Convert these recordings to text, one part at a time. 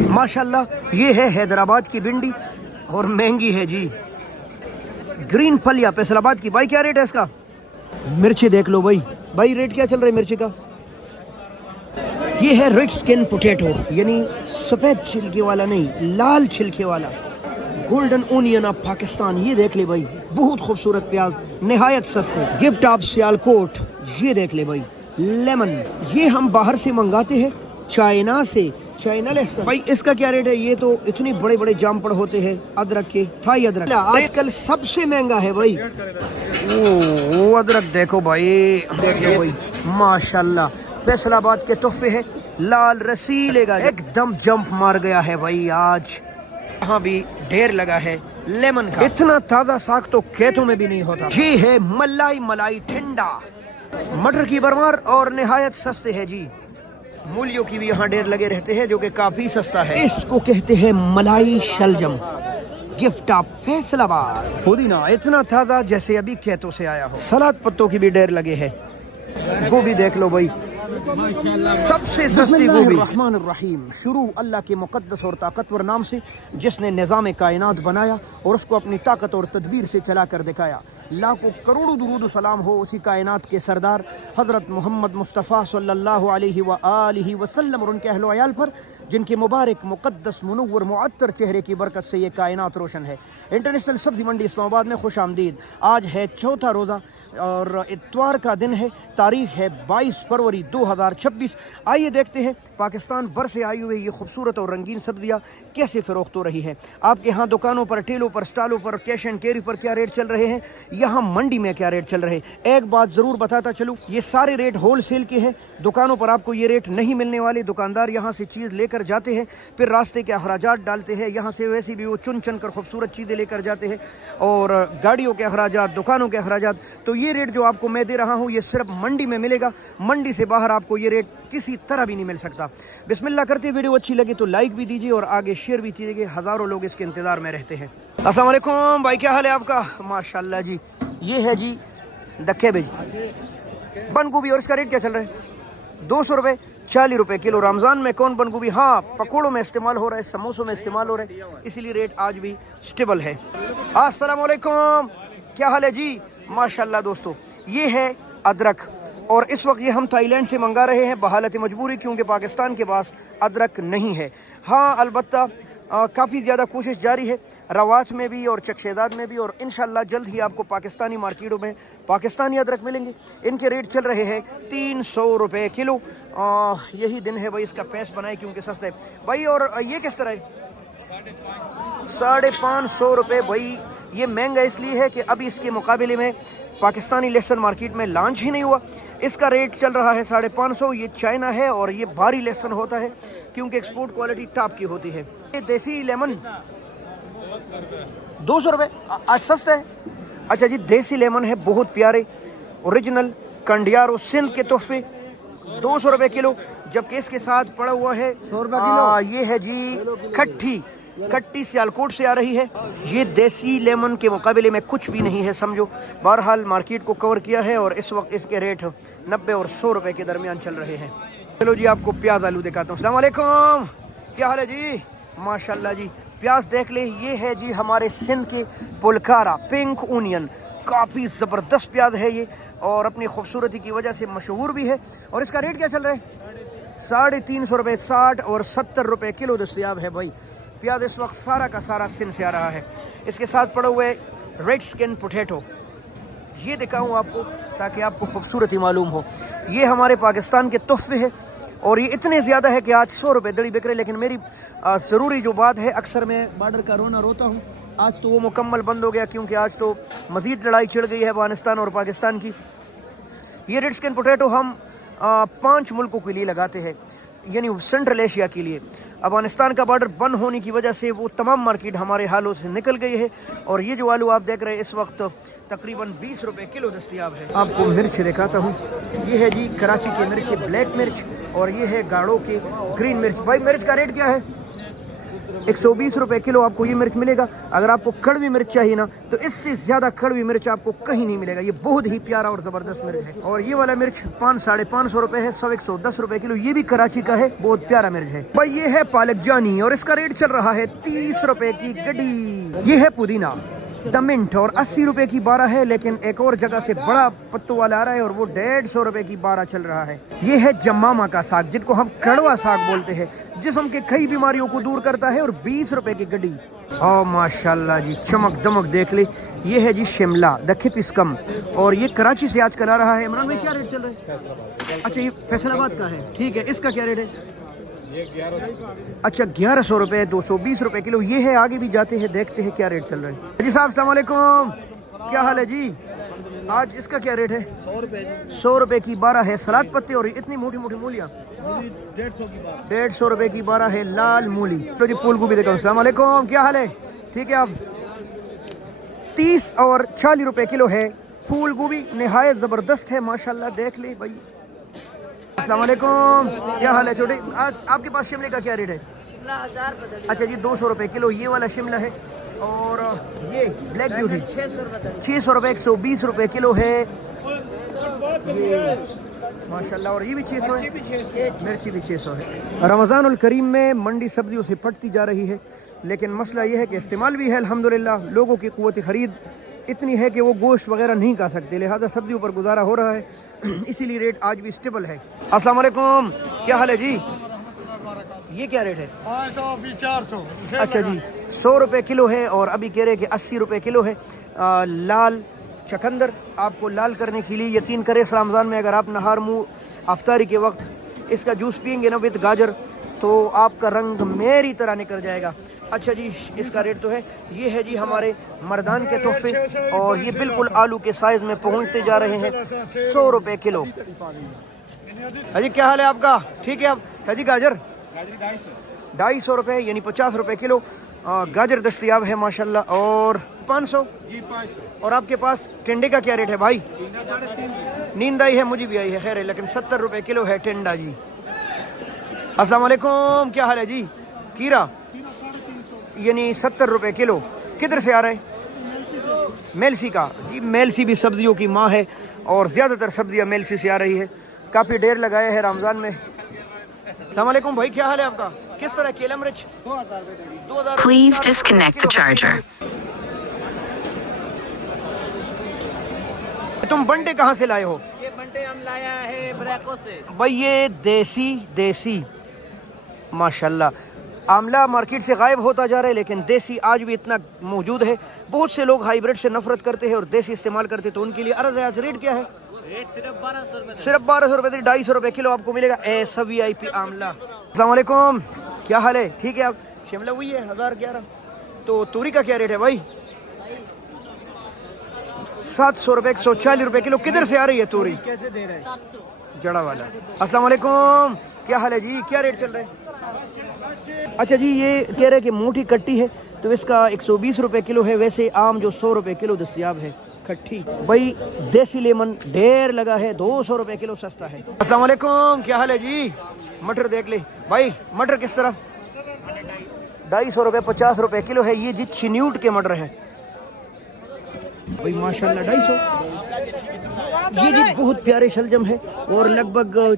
माशाल्लाह ये है हैदराबाद की भिंडी और महंगी है जी। ग्रीन फलिया फैसलाबाद की। भाई क्या रेट है इसका? मिर्ची देख लो भाई, भाई रेट क्या चल रहा है मिर्ची का? ये है रेड स्किन पोटैटो, यानी सफेद छिलके वाला नहीं, लाल छिलके वाला, गोल्डन ओनियन ऑफ पाकिस्तान। ये देख ले भाई, बहुत खूबसूरत प्याज, निहायत सस्ते। गिफ्ट ऑफ सियालकोट, ये देख ले भाई। लेमन, ये हम बाहर से मंगाते हैं, चाइना से, चाइना लहसुन। भाई इसका क्या रेट है? ये तो इतने बड़े बड़े जामपड़ होते हैं अदरक के, थाई अदरक आजकल सबसे महंगा है भाई। ओ अदरक देखो भाई, देखो भाई माशाल्लाह, फैसलाबाद के तोहफे है। लाल रसीलेगा, एकदम जंप मार गया है भाई आज। यहाँ भी ढेर लगा है लेमन का। इतना ताजा साग तो खेतों में भी नहीं होता। ये है मलाई मलाई ठंडा, मटर की भरमार और निहायत सस्ते है जी। मूलियों की भी यहाँ ढेर लगे रहते हैं जो कि काफी सस्ता है। इसको कहते हैं मलाई शलजम, गिफ्ट ऑफ फैसलाबाद। पुदीना इतना ताजा जैसे अभी खेतों से आया हो। सलाद पत्तों की भी ढेर लगे है। गोभी देख लो भाई, सबसे सस्ती गोभी। रहमान रहीम, शुरू अल्लाह के मुकद्दस और ताकतवर नाम से, जिसने निज़ाम कायनात बनाया और उसको अपनी ताकत और तदबीर से चला कर दिखाया। लाखों करोड़ों दुरूद सलाम हो उसी कायनात के सरदार हज़रत मोहम्मद मुस्तफ़ा सल्लल्लाहु अलैहि व आलिहि वसल्लम और उनके अहलो अयाल पर, जिनके मुबारक मुक़द्दस मुनव्वर मुअत्तर चेहरे की बरकत से ये कायनात रोशन है। इंटरनेशनल सब्ज़ी मंडी इस्लामाबाद में खुश आमदीद। आज है चौथा रोज़ा और इतवार का दिन है, तारीख है 22 फरवरी 2026। आइए देखते हैं पाकिस्तान भर से आई हुई ये खूबसूरत और रंगीन सब्जियां कैसे फ़रोख्त हो रही हैं। आपके यहाँ दुकानों पर, ठेलों पर, स्टॉलों पर, कैश एंड कैरी पर क्या रेट चल रहे हैं, यहाँ मंडी में क्या रेट चल रहे हैं। एक बात ज़रूर बताता चलूँ, ये सारे रेट होल सेल के हैं। दुकानों पर आपको ये रेट नहीं मिलने वाले। दुकानदार यहाँ से चीज़ लेकर जाते हैं, फिर रास्ते के अखराजात डालते हैं। यहाँ से वैसे भी वो चुन चुन कर खूबसूरत चीज़ें लेकर जाते हैं, और गाड़ियों के अखराजात, दुकानों के अखराजात। तो ये रेट जो आपको मैं दे रहा हूँ ये सिर्फ मंडी में मिलेगा। मंडी से बाहर आपको ये रेट किसी तरह भी नहीं मिल सकता। बिस्मिल्लाह करते, वीडियो अच्छी लगी तो लाइक भी दीजिए और आगे शेयर भी कीजिए। हज़ारों लोग इसके इंतज़ार में रहते हैं। अस्सलाम वालेकुम भाई, क्या हाल है आपका? माशाल्लाह जी। ये है जी दक्के बेज बंद गोभी, और इसका रेट क्या चल रहा है? 200 रुपये, 40 रुपये किलो। रमज़ान में कौन बंद गोभी, हाँ पकौड़ों में इस्तेमाल हो रहा है, समोसों में इस्तेमाल हो रहा है, इसीलिए रेट आज भी स्टेबल है। अस्सलाम वालेकुम, क्या हाल है जी? माशाल्लाह दोस्तों, ये है अदरक, और इस वक्त ये हम थाईलैंड से मंगा रहे हैं बहालत मजबूरी, क्योंकि पाकिस्तान के पास अदरक नहीं है। हाँ अलबत्ता काफ़ी ज़्यादा कोशिश जारी है रवात में भी और चकशेदाद में भी, और इंशाल्लाह जल्द ही आपको पाकिस्तानी मार्केटों में पाकिस्तानी अदरक मिलेंगे। इनके रेट चल रहे हैं 300 रुपये किलो। यही दिन है भाई इसका पैस बनाए, क्योंकि सस्ता है भाई। और ये किस तरह है? 550 रुपये भाई। ये महंगा इसलिए है कि अभी इसके मुकाबले में पाकिस्तानी लहसुन मार्केट में लॉन्च ही नहीं हुआ। इसका रेट चल रहा है 550। ये चाइना है और ये भारी लहसुन होता है, क्योंकि एक्सपोर्ट क्वालिटी टॉप की होती है। ये देसी लेमन 200 रुपये, आज सस्ता है। अच्छा जी, देसी लेमन है, बहुत प्यारे ओरिजिनल कंडियारो सिंध के तोहफे, 200 रुपये किलो। जबकि इसके साथ पड़ा हुआ है 100 रुपये किलो। ये है जी खट्टी सियालकोट से आ रही है। ये देसी लेमन के मुकाबले में कुछ भी नहीं है समझो। बहरहाल मार्केट को कवर किया है और इस वक्त इसके रेट 90 और 100 रुपये के दरमियान चल रहे हैं। चलो जी आपको प्याज आलू दिखाता हूँ। अस्सलाम वालेकुम, क्या हाल है जी? माशाल्लाह जी, प्याज देख ले। ये है जी हमारे सिंध के पुलकारा पिंक ओनियन, काफ़ी ज़बरदस्त प्याज है ये, और अपनी खूबसूरती की वजह से मशहूर भी है। और इसका रेट क्या चल रहा है? 350 रुपये, 60 और 70 रुपये किलो दस्तयाब है भाई। प्याज इस वक्त सारा का सारा सिंध से आ रहा है। इसके साथ पड़ा हुआ है रेड स्किन पोटैटो, ये दिखाऊं आपको ताकि आपको खूबसूरती मालूम हो। ये हमारे पाकिस्तान के तोहफे हैं, और ये इतने ज़्यादा है कि आज 100 रुपये दड़ी बिक रहे। लेकिन मेरी ज़रूरी जो बात है, अक्सर मैं बॉर्डर का रोना रोता हूँ, आज तो वो मुकम्मल बंद हो गया, क्योंकि आज तो मज़ीद लड़ाई छिड़ गई है अफगानिस्तान और पाकिस्तान की। ये रेड स्किन पोटैटो हम 5 मुल्कों के लिए लगाते हैं, यानी सेंट्रल एशिया के लिए। अफगानिस्तान का बॉर्डर बंद होने की वजह से वो तमाम मार्केट हमारे हालों से निकल गई है। और ये जो आलू आप देख रहे हैं इस वक्त तकरीबन 20 रुपये किलो दस्तयाब है। आपको मिर्च दिखाता हूँ। ये है जी कराची की मिर्च, ब्लैक मिर्च, और ये है गाड़ो के ग्रीन मिर्च। भाई मिर्च का रेट क्या है? 120 रुपए किलो आपको ये मिर्च मिलेगा। अगर आपको कड़वी मिर्च चाहिए ना तो इससे ज्यादा कड़वी मिर्च आपको कहीं नहीं मिलेगा। ये बहुत ही प्यारा और जबरदस्त मिर्च है। और ये वाला मिर्च 5-5.5 रुपए है, 110 रुपए किलो। ये भी कराची का है, बहुत प्यारा मिर्च है भाई। ये है पालक जानी और इसका रेट चल रहा है 30 रुपए की गड्डी। ये है पुदीना द मिंट और 80 रुपए की 12 है, लेकिन एक और जगह से बड़ा पत्तों वाला आ रहा है और वो 150 रुपए की 12 चल रहा है। ये है जमामा का साग, जिनको हम कड़वा साग बोलते हैं, जिस्म के कई बीमारियों को दूर करता है और 20 रुपए की गड्डी। ओ माशाल्लाह जी, चमक दमक देख ले। ये है जी शिमला द खिपिस्कम और ये कराची से आजकल आ रहा है। इमरान भाई क्या रेट चल रहा है? अच्छा ये फैसलाबाद का है, ठीक है। इसका क्या रेट है? अच्छा 1100 रुपए, 220 रुपए किलो। ये है, आगे भी जाते हैं, देखते हैं क्या रेट चल रहा है। जी साहब अस्सलाम वालेकुम, क्या हाल है जी? आज इसका क्या रेट है? 100 रुपए की 12 है सलाद पत्ते और इतनी मोटी मोटी मूलियाँ 150 रुपए की 12 है लाल मूली। तो जी फूल गोभी देखो। अस्सलाम वालेकुम, क्या हाल है? ठीक है। आप 30 और 40 रुपए किलो है फूल गोभी, निहायत जबरदस्त है माशाल्लाह, देख ले भाई। अस्सलाम वालेकुम, क्या हाल है छोटे? आपके पास शिमले का क्या रेट है? अच्छा जी 200 रुपए किलो ये वाला शिमला है। और ये ब्लैक ब्यूटी 600 रुपए, 120 रुपए किलो है ये माशाल्लाह। और ये भी 600 है, मिर्ची भी 600 है। रमज़ानुल करीम में मंडी सब्जियों से फटती जा रही है, लेकिन मसला ये है कि इस्तेमाल भी है अल्हम्दुलिल्लाह। लोगों की क़ुव्वत ख़रीद इतनी है कि वो गोश्त वगैरह नहीं खा सकते, लिहाजा सब्जियों पर गुजारा हो रहा है, इसीलिए रेट आज भी स्टेबल है। अस्सलाम वालेकुम, क्या हाल है जी? ये क्या रेट है? 400। अच्छा जी 100 रुपए किलो है और अभी कह रहे कि 80 रुपए किलो है। लाल चकंदर आपको लाल करने के लिए यकीन करें इस रमज़ान में अगर आप नहार मुँह अफ्तारी के वक्त इसका जूस पियेंगे ना विद गाजर, तो आपका रंग मेरी तरह निकल जाएगा। अच्छा जी इसका रेट तो है। ये है जी हमारे मर्दान के तोहफे और ये बिल्कुल आलू के साइज में पहुंचते जा रहे हैं 100 रुपए किलो। अजी क्या हाल है आपका? ठीक है। आप जी गाजर 250 रुपए यानी 50 रुपए किलो गाजर दस्तयाब है माशाल्लाह। और 500 और आपके पास टिंडे का क्या रेट है भाई? नींद आई है, मुझे भी आई है, खैर है, लेकिन 70 रुपए किलो है टिंडा जी। अस्सलाम वालेकुम, क्या हाल है जी? कीरा यानी 70 रुपए किलो। किधर से आ रहा है? मेलसी का जी। मेलसी भी सब्जियों की माँ है और ज़्यादातर सब्जियाँ मेलसी से आ रही है। काफ़ी ढेर लगाया है रमज़ान में। अस्सलाम वालेकुम भाई, क्या हाल है आपका? किस तरह केला मिर्च? 2000। Please disconnect the charger. तुम बंटे कहाँ से लाए हो? ये बंटे हम लाया है ब्रैको से भाई। ये देसी माशाल्लाह। आमला मार्केट से गायब होता जा रहा है, लेकिन देसी आज भी इतना मौजूद है। बहुत से लोग हाइब्रिड से नफरत करते हैं और देसी इस्तेमाल करते हैं, तो उनके लिए अर्ज है। आज रेट क्या है? रेट सिर्फ 1200 रुपए। सिर्फ 1200 रुपए, 250 रुपए किलो आपको मिलेगा ऐसा VIP आमला। अस्सलाम वालेकुम, क्या हाल है? ठीक है। आप शिमला हुई है 1011। तो तूरी का क्या रेट है भाई? 700 रुपए, 140 रुपए किलो। किधर से आ रही है तूरी? कैसे दे रहे हैं? जड़ा वाला। अस्सलाम वालेकुम, क्या हाल है जी? क्या रेट चल रहा है? अच्छा जी ये कह रहे हैं कि मोटी कट्टी है तो इसका 120 रुपए किलो है। वैसे आम जो 100 रुपए किलो दस्तयाब है खट्टी। भाई देसी लेमन ढेर लगा है, 200 रुपए किलो सस्ता है। अस्सलाम वालेकुम, क्या हाल है जी? मटर देख ले भाई, मटर किस तरह? 250 रुपए, 50 रुपए किलो है। ये जी चिन्यूट के मटर है भाई माशाल्लाह 250। ये जी बहुत प्यारे शलजम है और लगभग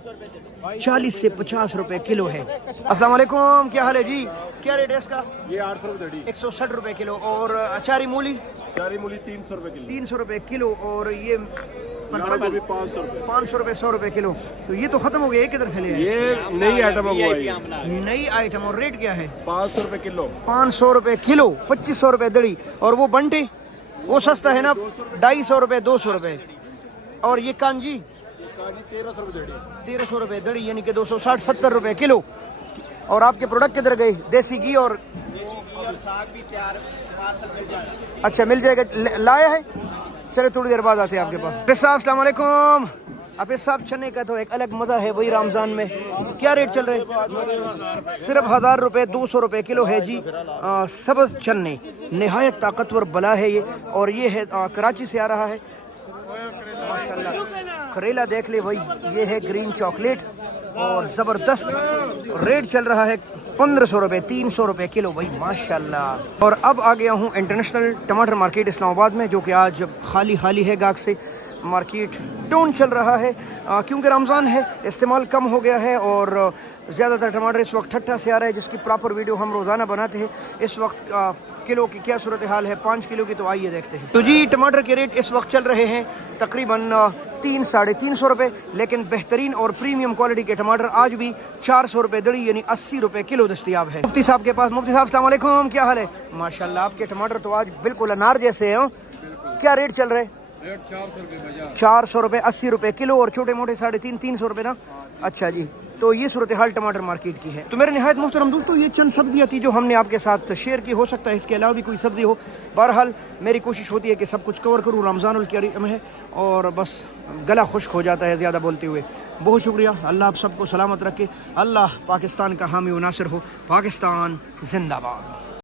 40 से 50 रुपए किलो है। अस्सलाम वालेकुम, क्या हाल है जी? क्या रेट है इसका? ये 800 रुपए 160 रुपए किलो। और अचारी मूली? 300 रुपए किलो। 300 रुपए किलो। और ये परवल भी 500 रुपए। 500 रुपए, 100 रुपए किलो। तो ये तो खत्म हो गया, किधर से ले आए? ये नई आइटम है, नई आइटम। और रेट क्या है? 500 रुपए किलो। 500 रुपए किलो, 2500 रुपए दड़ी। और वो बंटी वो सस्ता है ना, 250 रुपए, 200 रुपए। और ये कांजी 1300 रुपए दड़ी यानी कि 260-70 रुपए किलो। और आपके प्रोडक्ट किधर गए? देसी घी और साग भी तैयार अच्छा मिल जाएगा, लाया है। चलो थोड़ी देर बाद आते हैं आपके पास। हाफिज साहब अस्सलाम वालेकुम। हाफिज साहब चने का तो एक अलग मज़ा है वही रमज़ान में। क्या रेट चल रहे हैं? सिर्फ 1000 रुपए, 200 रुपए किलो है जी। सब्ज़ चने निहायत ताकतवर बला है ये। और ये है कराची से आ रहा है माशाल्लाह। करेला देख ले भाई, ये है ग्रीन चॉकलेट और ज़बरदस्त। रेट चल रहा है 1500 रुपए 300 रुपए किलो भाई माशाल्लाह। और अब आ गया हूँ इंटरनेशनल टमाटर मार्केट इस्लामाबाद में, जो कि आज खाली खाली है गाहक से। मार्केट डाउन चल रहा है क्योंकि रमज़ान है, इस्तेमाल कम हो गया है और ज़्यादातर टमाटर इस वक्त ठट्टा से आ रहा है, जिसकी प्रॉपर वीडियो हम रोज़ाना बनाते हैं। इस वक्त किलो की क्या सूरत हाल है 5 किलो की, तो आइए देखते हैं। तो जी टमाटर के रेट इस वक्त चल रहे हैं तकरीबन 300-350 रुपए, लेकिन बेहतरीन और प्रीमियम क्वालिटी के टमाटर आज भी 400 रुपए दड़ी यानी 80 रुपए किलो दस्तयाब है। मुफ्ती साहब के पास। मुफ्ती साहब अस्सलाम वालेकुम, क्या हाल है? माशाल्लाह आपके टमाटर तो आज बिल्कुल अनार जैसे हैं। क्या रेट चल रहे? रेट 400 रुपए 400 रुपए 80 रुपए किलो, और छोटे मोटे 350-300 रुपए ना। अच्छा जी, तो ये सूरत हाल टमाटर मार्केट की है। तो मेरे निहायत मोहतरम दोस्तों, ये चंद सब्जियाँ थी जो हमने आपके साथ शेयर की। हो सकता है इसके अलावा भी कोई सब्जी हो। बहरहाल मेरी कोशिश होती है कि सब कुछ कवर करूँ। रमज़ानुल करीम है और बस गला खुश्क हो जाता है ज़्यादा बोलते हुए। बहुत शुक्रिया, अल्लाह आप सबको सलामत रखे। अल्लाह पाकिस्तान का हामी व नासिर हो। पाकिस्तान जिंदाबाद।